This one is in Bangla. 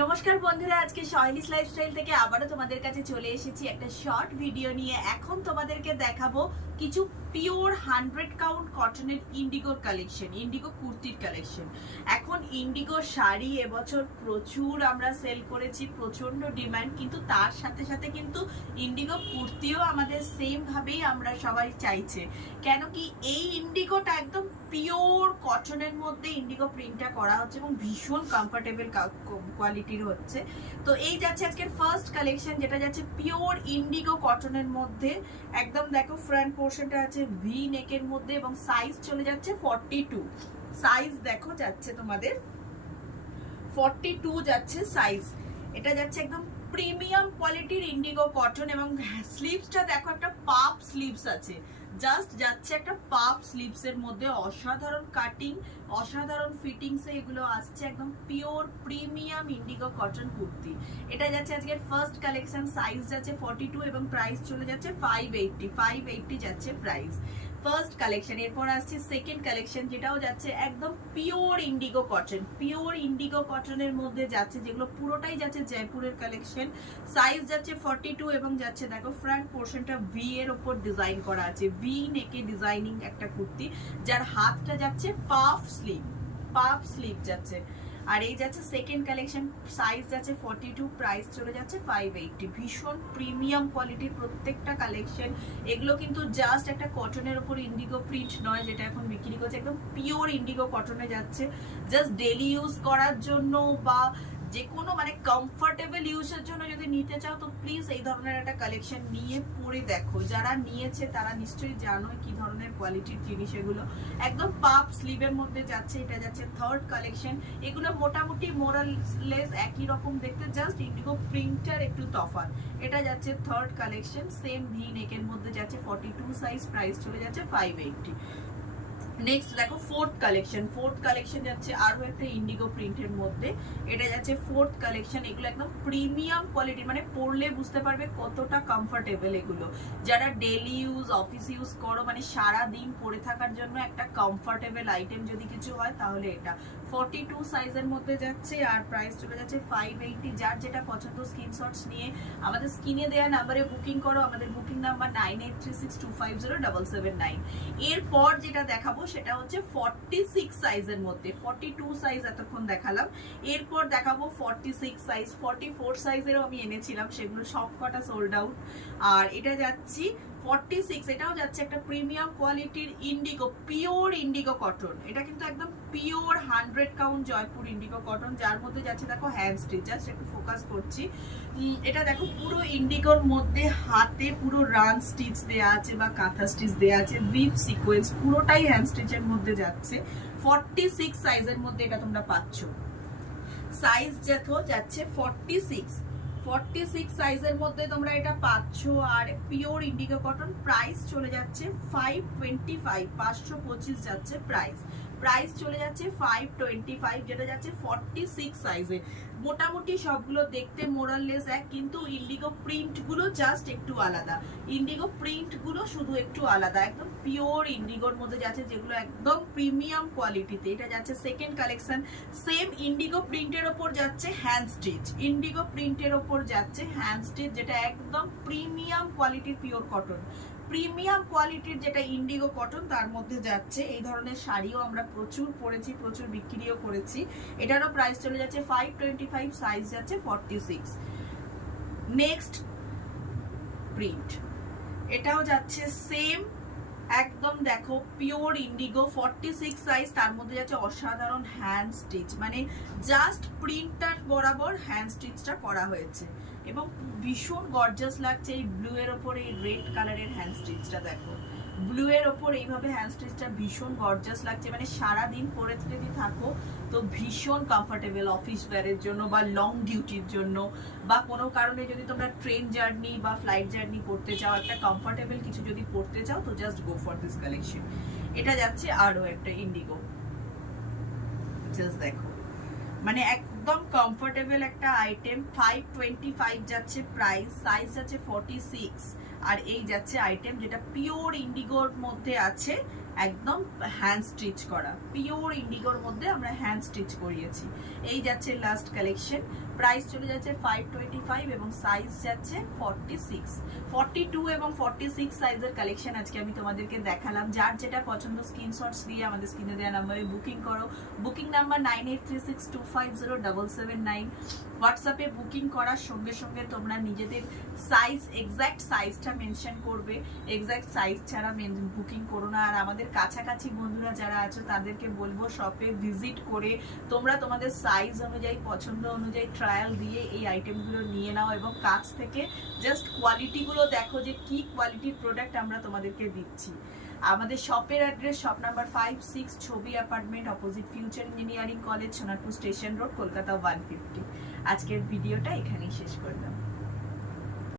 নমস্কার বন্ধুরা, আজকে সহেলিস লাইফস্টাইল থেকে আবারও তোমাদের কাছে চলে এসেছি একটা শর্ট ভিডিও নিয়ে। এখন তোমাদেরকে দেখাবো কিছু পিওর 100 কাউন্ট কটনের ইন্ডিগোর কালেকশন, ইন্ডিগো কুর্তির কালেকশন। এখন ইন্ডিগো শাড়ি এবছর প্রচুর আমরা সেল করেছি, প্রচন্ড ডিমান্ড, কিন্তু তার সাথে সাথে কিন্তু ইন্ডিগো কুর্তিও আমাদের সেম ভাবেই আমরা সবাই চাইছে। কেন কি এই ইন্ডিগোটা একদম পিওর কটনের মধ্যে ইন্ডিগো প্রিন্টটা করা হচ্ছে এবং ভীষণ কমফোর্টেবল কোয়ালিটির হচ্ছে। তো এই যাচ্ছে আজকের ফার্স্ট কালেকশন, যেটা যাচ্ছে পিওর ইন্ডিগো কটনের মধ্যে। একদম দেখো ফ্রন্ট পোর্শনটা আছে ভি নেকের মধ্যে এবং সাইজ চলে যাচ্ছে 42। সাইজ দেখো যাচ্ছে তোমাদের 42 যাচ্ছে সাইজ। এটা যাচ্ছে একদম প্রিমিয়াম কোয়ালিটির ইন্ডিগো কটন এবং স্লিভসটা দেখো একটা পাপ স্লিভস আছে, জাস্ট যাচ্ছে একটা পাপ স্লিভস এর মধ্যে। অসাধারণ কাটিং, অসাধারণ ফিটিংসে এগুলো আসছে, একদম pure premium Indigo cotton kurti. এটা যাচ্ছে আজকের ফার্স্ট কালেকশন, সাইজ যাচ্ছে 42 এবং প্রাইস চলে যাচ্ছে 580 যাচ্ছে প্রাইস। First collection. এরপর আসছে সেকেন্ড কালেকশন, যেটাও যাচ্ছে একদম pure Indigo cotton, pure Indigo কটনের মধ্যে যাচ্ছে, যেগুলো পুরোটাই যাচ্ছে জয়পুরের কালেকশন। সাইজ যাচ্ছে 42 এবং যাচ্ছে দেখো ফ্রন্ট পোর্শনটা ভি এর উপর ডিজাইন করা আছে, ভি নেকে ডিজাইনিং একটা কুর্তি, যার হাতটা যাচ্ছে পাফ স্লিভ যাচ্ছে। আর এই যাচ্ছে সেকেন্ড কালেকশন, সাইজ যাচ্ছে 42, প্রাইস চলে যাচ্ছে 580। ভীষণ প্রিমিয়াম কোয়ালিটির প্রত্যেকটা কালেকশন। এগুলো কিন্তু জাস্ট একটা কটনের উপর ইন্ডিগো প্রিন্ট নয়, যেটা এখন বিক্রি করছে, একদম পিওর ইন্ডিগো কটনে যাচ্ছে। জাস্ট ডেলি ইউজ করার জন্য বা যে কোনো মানে কমফোর্টেবল ইউজের জন্য যদি নিতে চাও তো প্লিজ এই ধরনের একটা কালেকশন নিয়ে পরে দেখো। যারা নিয়েছে তারা নিশ্চয়ই জানো কি ধরনের কোয়ালিটির জিনিস এগুলো। একদম পাপ স্লিভের মধ্যে যাচ্ছে। এটা যাচ্ছে থার্ড কালেকশন। এগুলো মোটামুটি মোরাললেস একই রকম দেখতে, জাস্ট ইন্ডিগো প্রিন্টার একটু তফাৎ। এটা যাচ্ছে থার্ড কালেকশন, সেম ভি নেকের মধ্যে যাচ্ছে 42 সাইজ, প্রাইস চলে যাচ্ছে 580। নেক্সট দেখো ফোর্থ কালেকশন যাচ্ছে আরো একটা ইন্ডিগো প্রিন্টের মধ্যে। এটা যাচ্ছে ফোর্থ কালেকশন। এগুলো একদম প্রিমিয়াম কোয়ালিটি, মানে পরলে বুঝতে পারবে কতটা কমফোর্টেবল এগুলো। যারা ডেলি ইউজ, অফিস ইউজ করো, মানে সারা দিন পরে থাকার জন্য একটা কমফোর্টেবল আইটেম যদি কিছু হয় তাহলে এটা 42 সাইজের মধ্যে যাচ্ছে আর প্রাইস চলে যাচ্ছে 580। যার যেটা পছন্দ স্ক্রিনশটস নিয়ে আমাদের স্ক্রিনে দেওয়া নাম্বারে বুকিং করো। আমাদের বুকিং নাম্বার 9836250779। এরপর যেটা দেখাবো সেটা হচ্ছে 46 সাইজের মধ্যে। 42 সাইজ এতক্ষণ দেখালাম, এরপর দেখাবো 46 সাইজ। 44 সাইজেরও আমি এনেছিলাম, সেগুলো সব কটা সোল্ড আউট। আর এটা যাচ্ছি 46, এটাও যাচ্ছে একটা প্রিমিয়াম কোয়ালিটির ইন্ডিগো, পিওর ইন্ডিগো কটন। এটা কিন্তু একদম pure 100 count Jaipur Indigo cotton, যার মধ্যে যাচ্ছে দেখো হ্যান্ড স্টিচ। জাস্ট একটু ফোকাস করছি। এটা দেখো পুরো ইন্ডিগোর মধ্যে হাতে পুরো রান স্টিচ দেয়া আছে বা কাঁথা স্টিচ দেয়া আছে উইথ সিকোয়েন্স, পুরোটাই হ্যান্ড স্টিচের মধ্যে যাচ্ছে। 46 সাইজের মধ্যে এটা তোমরা পাচ্ছ। সাইজ দেখো যাচ্ছে 46 সাইজের মধ্যে তোমরা এটা পাচ্ছ। আর পিওর ইন্ডিগো কটন, প্রাইস চলে যাচ্ছে 525, 525 যাচ্ছে প্রাইস চলে যাচ্ছে 525, যেটা যাচ্ছে 46 সাইজে। মোটামুটি সবগুলো দেখতে মোরাললেস এক, কিন্তু ইন্ডিগো প্রিন্ট গুলো জাস্ট একটু আলাদা। ইন্ডিগো প্রিন্ট গুলো শুধু একটু আলাদা, একদম পিওর ইন্ডিগোর মধ্যে যাচ্ছে, যেগুলো একদম প্রিমিয়াম কোয়ালিটিতে। এটা যাচ্ছে সেকেন্ড কালেকশন, সেম ইন্ডিগো প্রিন্টের ওপর যাচ্ছে হ্যান্ড স্টিচ, ইন্ডিগো প্রিন্টের ওপর যাচ্ছে হ্যান্ড স্টিচ, যেটা একদম প্রিমিয়াম কোয়ালিটির পিওর কটন। প্রিমিয়াম কোয়ালিটির যেটা ইন্ডিগো কটন তার মধ্যে যাচ্ছে। এই ধরনের শাড়িও আমরা প্রচুর পরেছি, প্রচুর বিক্রিও করেছি। এটারও প্রাইস চলে যাচ্ছে 525, সাইজ যাচ্ছে 46। নেক্সট প্রিন্ট, এটাও যাচ্ছে সেম একদম দেখো পিওর ইন্ডিগো, 46 সাইজ, তার মধ্যে যাচ্ছে অসাধারণ হ্যান্ড স্টিচ, মানে জাস্ট প্রিন্টটার বরাবর হ্যান্ড স্টিচটা করা হয়েছে এবং ভীষণ গর্জাস লাগছে। এই ব্লু এর ওপর এই রেড কালারের হ্যান্ড স্টিচটা দেখো, ব্লু এর ওপর এইভাবে হ্যান্ড স্টিচটা ভীষণ গর্জাস লাগছে। মানে সারা দিন পরে যদি থাকো তো ভীষণ কমফোর্টেবল, অফিস ওয়্যারের জন্য বা লং ডিউটির জন্য বা কোনো কারণে যদি তোমরা ট্রেন জার্নি বা ফ্লাইট জার্নি করতে চাও, একটা কমফোর্টেবল কিছু যদি পড়তে চাও তো just go for this collection. এটা যাচ্ছে আরো একটা ইন্ডিগো, জাস্ট দেখো, মানে একদম কমফোর্টেবল একটা আইটেম। 525 যাচ্ছে প্রাইস, সাইজ যাচ্ছে 46। আর এই যাচ্ছে আইটেম যেটা পিওর ইন্ডিগোর মধ্যে আছে, একদম হ্যান্ড স্টিচ করা, পিওর ইন্ডিগোর মধ্যে আমরা হ্যান্ড স্টিচ করিয়েছি। এই যাচ্ছে লাস্ট কালেকশন, প্রাইস চলে যাচ্ছে 525 এবং সাইজ যাচ্ছে 46, 42 এবং 46 সাইজের কালেকশন আজকে আমি তোমাদেরকে দেখালাম। যার যেটা পছন্দ স্ক্রিনশটস দিয়ে আমাদের স্ক্রিনে দেওয়া নাম্বারে বুকিং করো। Booking number 9836250779। হোয়াটসঅ্যাপে বুকিং করার সঙ্গে সঙ্গে তোমরা নিজেদের সাইজ, এক্স্যাক্ট সাইজটা মেনশন করবে। এক্স্যাক্ট সাইজ ছাড়া বুকিং করো না। আর আমাদের কাছাকাছি বন্ধুরা যারা আছো তাদেরকে বলবো শপে ভিজিট করে তোমরা তোমাদের সাইজ অনুযায়ী, পছন্দ অনুযায়ী ট্রায়াল দিয়ে এই আইটেমগুলো নিয়ে নাও এবং কাছ থেকে জাস্ট কোয়ালিটিগুলো দেখো যে কি কোয়ালিটির প্রোডাক্ট আমরা তোমাদেরকে দিচ্ছি। আমাদের শপের অ্যাড্রেস শপ নাম্বার 56 ছবি apartment, opposite future engineering college, Sonarpur station road, Kolkata 150। আজকের ভিডিওটা এখানেই শেষ করলাম।